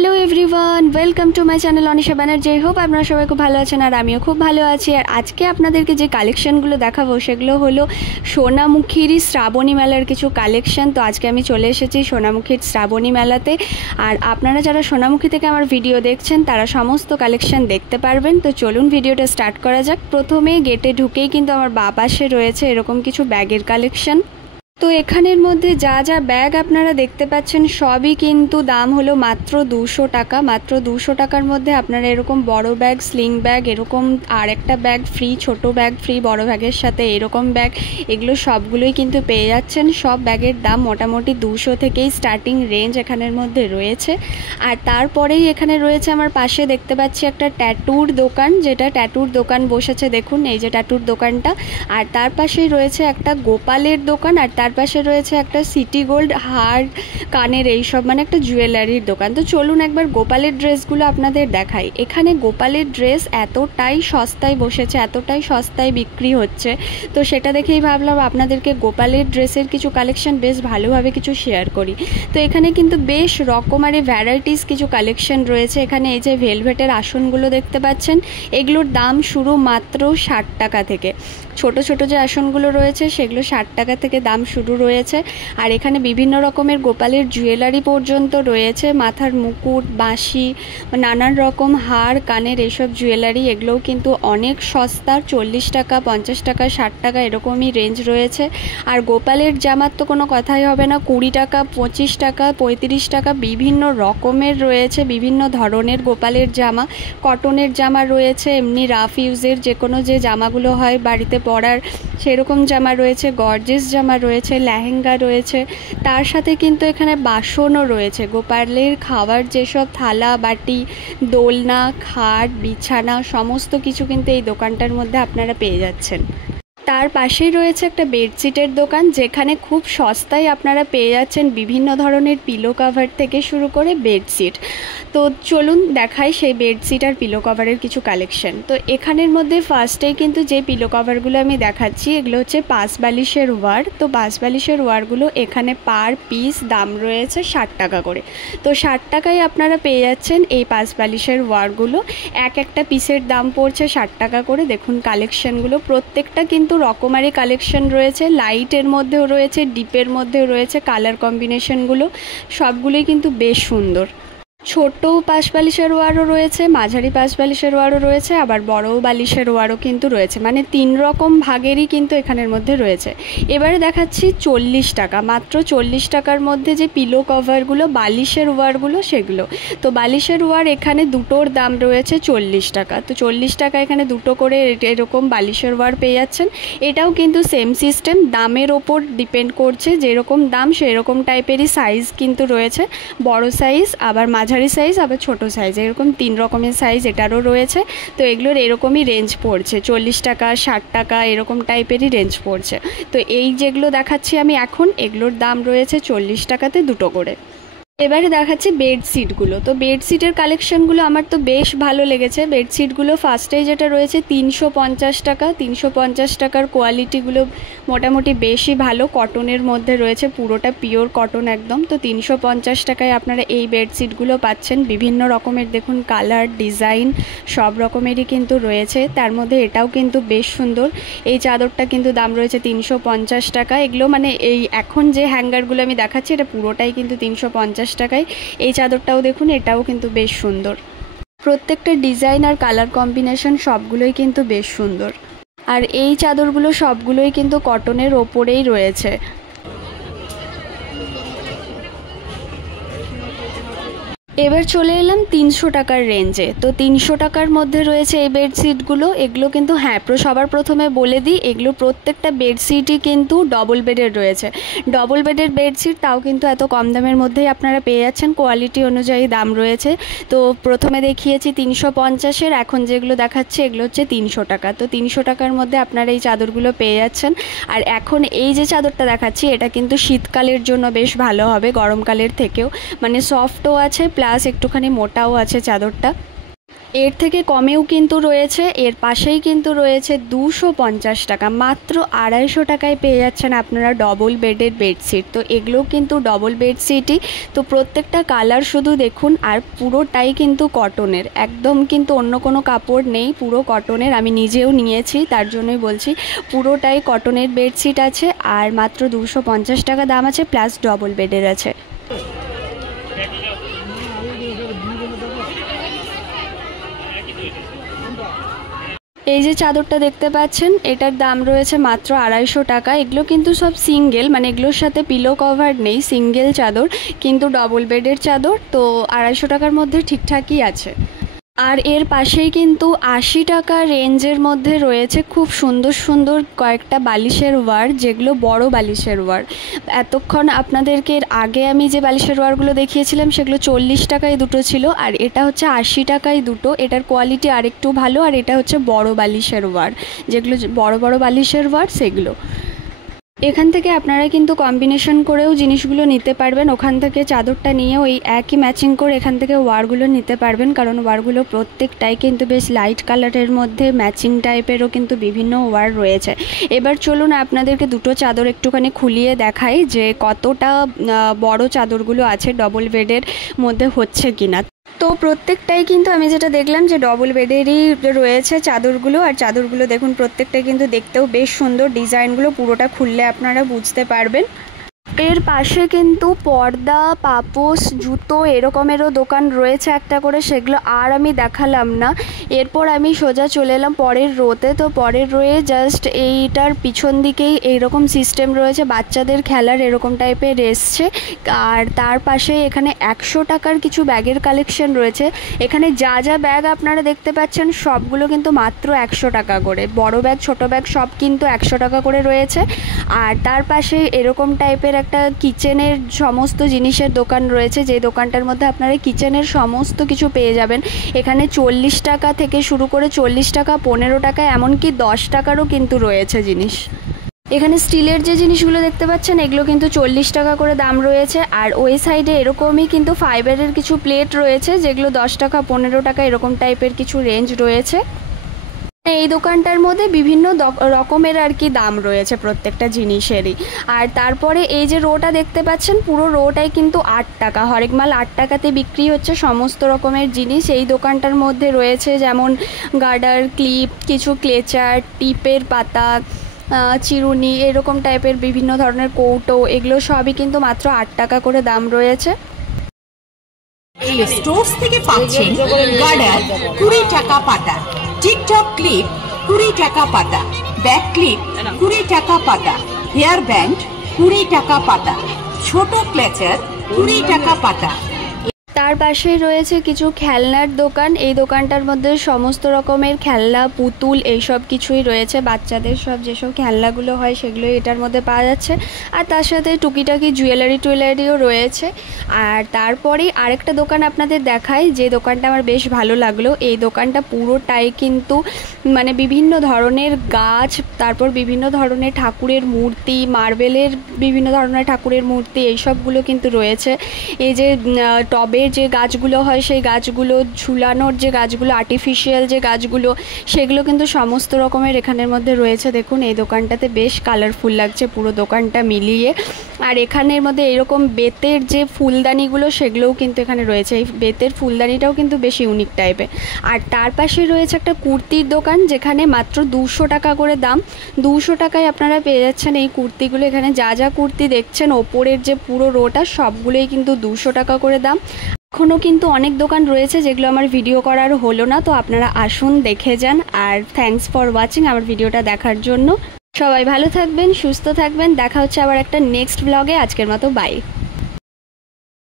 Hello everyone, welcome to my channel Anisha Banerjee. Hope আপনারা সবাই খুব ভালো আছেন আর আমিও খুব ভালো আছি। আর আজকে আপনাদেরকে যে কালেকশনগুলো দেখাবো সেগুলো হলো সোনামুখীরই শ্রাবণী মেলার কিছু কালেকশন। তো আজকে আমি চলে এসেছি সোনামুখীর শ্রাবণী মেলাতে। আর আপনারা যারা সোনামুখী থেকে আমার ভিডিও দেখছেন তারা সমস্ত কালেকশন দেখতে পারবেন। তো চলুন ভিডিওটা স্টার্ট করা যাক। প্রথমে গেটে ঢুকেই কিন্তু আমার বাঁ পাশে রয়েছে এরকম কিছু ব্যাগের কালেকশন। তো এখানের মধ্যে যা যা ব্যাগ আপনারা দেখতে পাচ্ছেন সবই কিন্তু দাম হলো মাত্র 200 টাকা। মাত্র 200 টাকার মধ্যে আপনারা এরকম বড় ব্যাগ, স্লিং ব্যাগ, এরকম আর একটা ব্যাগ ফ্রি, ছোট ব্যাগ ফ্রি বড় ব্যাগের সাথে এরকম ব্যাগ, এগুলো সবগুলোই কিন্তু পেয়ে যাচ্ছেন। সব ব্যাগের দাম মোটামুটি 200 থেকেই স্টার্টিং রেঞ্জ এখানের মধ্যে রয়েছে। আর তারপরেই এখানে রয়েছে আমার পাশে দেখতে পাচ্ছি একটা ট্যাটুর দোকান, যেটা ট্যাটুর দোকান বসেছে দেখুন, এই যে ট্যাটুর দোকানটা। আর তার পাশেই রয়েছে একটা গোপালের দোকান, আর তার পাশে রয়েছে একটা সিটি গোল্ড হার, কানের এইসব মানে একটা জুয়েলারির দোকান। তো চলুন একবার গোপালের ড্রেসগুলো আপনাদের দেখাই। এখানে গোপালের ড্রেস এতটাই সস্তায় বসেছে, এতটাই সস্তায় বিক্রি হচ্ছে, তো সেটা দেখেই ভাবলাম আপনাদেরকে গোপালের ড্রেসের কিছু কালেকশন বেশ ভালোভাবে কিছু শেয়ার করি। তো এখানে কিন্তু বেশ রকমারি ভ্যারাইটিস কিছু কালেকশন রয়েছে। এখানে এই যে ভেলভেটের আসনগুলো দেখতে পাচ্ছেন, এগুলোর দাম শুরু মাত্র 60 টাকা থেকে। ছোট ছোট যে আসনগুলো রয়েছে সেগুলো 60 টাকা থেকে দাম শুরু রয়েছে। আর এখানে বিভিন্ন রকমের গোপালের জুয়েলারি পর্যন্ত রয়েছে, মাথার মুকুট, বাঁশি, নানান রকম হার, কানের এইসব জুয়েলারি, এগুলোও কিন্তু অনেক সস্তা। 40 টাকা, 50 টাকা, 60 টাকা এরকমই রেঞ্জ রয়েছে। আর গোপালের জামার তো কোনো কথাই হবে না, 20 টাকা, 25 টাকা, 35 টাকা বিভিন্ন রকমের রয়েছে। বিভিন্ন ধরনের গোপালের জামা, কটনের জামা রয়েছে, এমনি রাফ ইউজের যে কোনো যে জামাগুলো হয় বাড়িতে পরার সেরকম জামা রয়েছে, গর্জিয়াস জামা রয়েছে, লেহেঙ্গা রয়েছে। তার সাথে কিন্তু এখানে বাসনও রয়েছে, গোপালের খাওয়ার যেসব থালা বাটি, দোলনা, খাট, বিছানা সমস্ত কিছু কিন্তু এই দোকানটার মধ্যে আপনারা পেয়ে যাচ্ছেন। তার পাশেই রয়েছে একটা বেডশিটের দোকান, যেখানে খুব সস্তায় আপনারা পেয়ে যাচ্ছেন বিভিন্ন ধরনের পিলো কভার থেকে শুরু করে বেডশিট। তো চলুন দেখাই সেই বেডশিট আর পিলো কভারের কিছু কালেকশন। তো এখানের মধ্যে ফার্স্টেই কিন্তু যে পিলো কভারগুলো আমি দেখাচ্ছি এগুলো হচ্ছে 5 বালিশের ওয়ার। তো 5 বালিশের ওয়ারগুলো এখানে পার পিস দাম রয়েছে 60 টাকা করে। তো 60 টাকায় আপনারা পেয়ে যাচ্ছেন এই 5 বালিশের ওয়ারগুলো। একটা পিসের দাম পড়ছে 60 টাকা করে। দেখুন কালেকশনগুলো প্রত্যেকটা কিন্তু রকমারি কালেকশন রয়েছে, লাইটের মধ্যেও রয়েছে, ডিপের মধ্যেও রয়েছে। কালার কম্বিনেশনগুলো সবগুলোই কিন্তু বেশ সুন্দর। ছোট 5 বালিশের ওয়ারও রয়েছে, মাঝারি 5 বালিশের ওয়ারও রয়েছে, আবার বড় বালিশের ওয়ারও কিন্তু রয়েছে, মানে 3 রকম ভাগেরই কিন্তু এখানের মধ্যে রয়েছে। এবারে দেখাচ্ছি 40 টাকা, মাত্র 40 টাকার মধ্যে যে পিলো কভারগুলো, বালিশের ওয়ারগুলো সেগুলো। তো বালিশের ওয়ার এখানে দুটোর দাম রয়েছে 40 টাকা। তো 40 টাকা এখানে দুটো করে এরকম বালিশের ওয়ার পেয়ে যাচ্ছেন। এটাও কিন্তু সেম সিস্টেম, দামের ওপর ডিপেন্ড করছে, যেরকম দাম সেরকম টাইপেরই সাইজ কিন্তু রয়েছে, বড় সাইজ, আবার মাঝারি সাইজ, আবার ছোট সাইজ, এরকম 3 রকমের সাইজ এটারও রয়েছে। তো এগুলোর এরকমই রেঞ্জ পড়ছে, 40 টাকা, 60 টাকা এরকম টাইপেরই রেঞ্জ পড়ছে। তো এই যেগুলো দেখাচ্ছি আমি এখন, এগুলোর দাম রয়েছে 40 টাকাতে দুটো করে। এবারে দেখাচ্ছি বেডশিটগুলো। তো বেডশিটের কালেকশনগুলো আমার তো বেশ ভালো লেগেছে। বেডশিটগুলো ফার্স্টেই যেটা রয়েছে 350 টাকা। 350 টাকার কোয়ালিটিগুলো মোটামুটি বেশি ভালো, কটনের মধ্যে রয়েছে, পুরোটা পিওর কটন একদম। তো 350 টাকায় আপনারা এই বেডশিটগুলো পাচ্ছেন। বিভিন্ন রকমের দেখুন কালার, ডিজাইন সব রকমেরই কিন্তু রয়েছে। তার মধ্যে এটাও কিন্তু বেশ সুন্দর, এই চাদরটা কিন্তু দাম রয়েছে 350 টাকা। এগুলো মানে এই এখন যে হ্যাঙ্গারগুলো আমি দেখাচ্ছি এটা পুরোটাই কিন্তু 350 টাকায়। এই চাদরটাও দেখুন, এটাও কিন্তু বেশ সুন্দর। প্রত্যেকটা ডিজাইন আর কালার কম্বিনেশন সবগুলোই কিন্তু বেশ সুন্দর। আর এই চাদরগুলো সবগুলোই কিন্তু কটনের ওপরেই রয়েছে। এবার চলে এলাম 300 টাকার রেঞ্জে। তো 300 টাকার মধ্যে রয়েছে এই বেডশিটগুলো। এগুলো কিন্তু সবার প্রথমে বলে দিই, এগুলো প্রত্যেকটা বেডশিটই কিন্তু ডবল বেডের রয়েছে। ডবল বেডের বেডশিট, তাও কিন্তু এত কম দামের মধ্যেই আপনারা পেয়ে যাচ্ছেন, কোয়ালিটি অনুযায়ী দাম রয়েছে। তো প্রথমে দেখিয়েছি 350-এর, এখন যেগুলো দেখাচ্ছে এগুলো হচ্ছে 300 টাকা। তো 300 টাকার মধ্যে আপনারা এই চাদরগুলো পেয়ে যাচ্ছেন। আর এখন এই যে চাদরটা দেখাচ্ছি এটা কিন্তু শীতকালের জন্য বেশ ভালো হবে, গরমকালের থেকেও, মানে সফটও আছে প্লাস একটুখানি মোটাও আছে চাদরটা। এর থেকে কমেও কিন্তু রয়েছে, এর পাশেই কিন্তু রয়েছে 250 টাকা, মাত্র 250 টাকায় পেয়ে যাচ্ছেন আপনারা ডবল বেডের বেডশিট। তো এগুলো কিন্তু ডবল বেডশিটই, তো প্রত্যেকটা কালার শুধু দেখুন, আর পুরোটাই কিন্তু কটনের, একদম কিন্তু অন্য কোনো কাপড় নেই, পুরো কটনের। আমি নিজেও নিয়েছি, তার জন্যই বলছি, পুরোটাই কটনের বেডশিট আছে, আর মাত্র 250 টাকা দাম আছে, প্লাস ডবল বেডের আছে। এই যে চাদরটা দেখতে পাচ্ছেন, এটার দাম রয়েছে মাত্র 250 টাকা। এগুলো কিন্তু সব সিঙ্গেল, মানে এগুলোর সাথে পিলো কভার নেই, সিঙ্গেল চাদর, কিন্তু ডবল বেডের চাদর, তো 250 টাকার মধ্যে ঠিকঠাকই আছে। আর এর পাশেই কিন্তু 80 টাকা রেঞ্জের মধ্যে রয়েছে খুব সুন্দর সুন্দর কয়েকটা বালিশের ওয়ার, যেগুলো বড় বালিশের ওয়ার। এতক্ষণ আপনাদেরকে আগে আমি যে বালিশের ওয়ারগুলো দেখিয়েছিলাম সেগুলো 40 টাকায় দুটো ছিল, আর এটা হচ্ছে 80 টাকায় দুটো। এটার কোয়ালিটি আরেকটু ভালো, আর এটা হচ্ছে বড় বালিশের ওয়ার, যেগুলো বড় বড় বালিশের ওয়ার সেগুলো। এখান থেকে আপনারা কিন্তু কম্বিনেশন করেও জিনিসগুলো নিতে পারবেন, ওখান থেকে চাদরটা নিয়েও এই একই ম্যাচিং করে এখান থেকে ওয়ারগুলো নিতে পারবেন, কারণ ওয়ারগুলো প্রত্যেকটাই কিন্তু বেশ লাইট কালারের মধ্যে ম্যাচিং টাইপেরও কিন্তু বিভিন্ন ওয়ার রয়েছে। এবার চলুন আপনাদেরকে দুটো চাদর একটুখানি খুলিয়ে দেখাই যে কতটা বড় চাদরগুলো আছে, ডবল বেডের মধ্যে হচ্ছে কিনা। তো প্রত্যেকটাই কিন্তু আমি যেটা দেখলাম যে ডবল বেডেরই রয়েছে চাদরগুলো, আর চাদরগুলো দেখুন প্রত্যেকটাই কিন্তু দেখতেও বেশ সুন্দর, ডিজাইনগুলো পুরোটা খুললে আপনারা বুঝতে পারবেন। এর পাশে কিন্তু পর্দা, পাপোশ, জুতো এরকমেরও দোকান রয়েছে একটা করে, সেগুলো আর আমি দেখালাম না। এরপর আমি সোজা চলে এলাম পরের রোতে। তো পরের রোয়ে জাস্ট এইটার পিছন দিকেই এইরকম সিস্টেম রয়েছে, বাচ্চাদের খেলার এরকম টাইপের এসছে, আর তার পাশে এখানে 100 টাকার কিছু ব্যাগের কালেকশন রয়েছে। এখানে যা যা ব্যাগ আপনারা দেখতে পাচ্ছেন সবগুলো কিন্তু মাত্র 100 টাকা করে, বড় ব্যাগ ছোট ব্যাগ সব কিন্তু 100 টাকা করে রয়েছে। আর তার পাশে এরকম টাইপের একটা কিচেনের সমস্ত জিনিসের দোকান রয়েছে, যে দোকানটার মধ্যে আপনারা কিচেনের সমস্ত কিছু পেয়ে যাবেন। এখানে 40 টাকা থেকে শুরু করে 40 টাকা, 15 টাকা, এমনকি 10 টাকারও কিন্তু রয়েছে জিনিস। এখানে স্টিলের যে জিনিসগুলো দেখতে পাচ্ছেন এগুলো কিন্তু 40 টাকা করে দাম রয়েছে, আর ওই সাইডে এরকমই কিন্তু ফাইবারের কিছু প্লেট রয়েছে, যেগুলো 10 টাকা, 15 টাকা এরকম টাইপের কিছু রেঞ্জ রয়েছে। এই দোকানটার মধ্যে বিভিন্ন রকমের আর কি দাম রয়েছে প্রত্যেকটা জিনিসেরই। আর তারপরে এই যে রোটা দেখতে পাচ্ছেন, পুরো রোটাই কিন্তু 8 টাকা, হরেক মাল 8 টাকাতে বিক্রি হচ্ছে সমস্ত রকমের জিনিস। এই দোকানটার মধ্যে রয়েছে যেমন গার্ডার, ক্লিপ, কিছু ক্লেচার, টিপের পাতা, চিরুনি, এরকম টাইপের বিভিন্ন ধরনের কৌটো, এগুলো সবই কিন্তু মাত্র 8 টাকা করে দাম রয়েছে। এই স্টোর্স থেকে পাচ্ছেন গার্ডার 20 টাকা পাতা, টিকটক ক্লিপ 20 টাকা পাতা, ব্যাক ক্লিপ 20 টাকা পাতা, হেয়ার ব্যান্ড 20 টাকা পাতা, ছোট ক্লেচার 20 টাকা পাতা। তার পাশে রয়েছে কিছু খেলনার দোকান। এই দোকানটার মধ্যে সমস্ত রকমের খেলনা, পুতুল, এইসব কিছুই রয়েছে, বাচ্চাদের সব যেসব খেলনাগুলো হয় সেগুলোই এটার মধ্যে পাওয়া যাচ্ছে। আর তার সাথে টুকিটাকি জুয়েলারিও রয়েছে। আর তারপরেই আরেকটা দোকান আপনাদের দেখাই, যে দোকানটা আমার বেশ ভালো লাগলো। এই দোকানটা পুরোটাই কিন্তু মানে বিভিন্ন ধরনের গাছ, তারপর বিভিন্ন ধরনের ঠাকুরের মূর্তি, মার্বেলের বিভিন্ন ধরনের ঠাকুরের মূর্তি, এইসবগুলো কিন্তু রয়েছে। এই যে টবের যে গাছগুলো হয় সেই গাছগুলো, ঝুলানোর যে গাছগুলো, আর্টিফিশিয়াল যে গাছগুলো, সেগুলো কিন্তু সমস্ত রকমের এখানের মধ্যে রয়েছে। দেখুন এই দোকানটাতে বেশ কালারফুল লাগছে পুরো দোকানটা মিলিয়ে। আর এখানের মধ্যে এরকম বেতের যে ফুলদানিগুলো সেগুলোও কিন্তু এখানে রয়েছে, এই বেতের ফুলদানিটাও কিন্তু বেশ ইউনিক টাইপের। আর তার পাশে রয়েছে একটা কুর্তির দোকান, যেখানে মাত্র 200 টাকা করে দাম। 200 টাকায় আপনারা পেয়ে যাচ্ছেন এই কুর্তিগুলো। এখানে যা যা কুর্তি দেখছেন ওপরের যে পুরো রোটা সবগুলোই কিন্তু 200 টাকা করে দাম। এখনও কিন্তু অনেক দোকান রয়েছে যেগুলো আমার ভিডিও করার হলো না, তো আপনারা আসুন, দেখে যান। আর থ্যাঙ্কস ফর ওয়াচিং আমার ভিডিওটা দেখার জন্য। সবাই ভালো থাকবেন, সুস্থ থাকবেন, দেখা হচ্ছে আবার একটা নেক্সট ব্লগে। আজকের মতো বাই।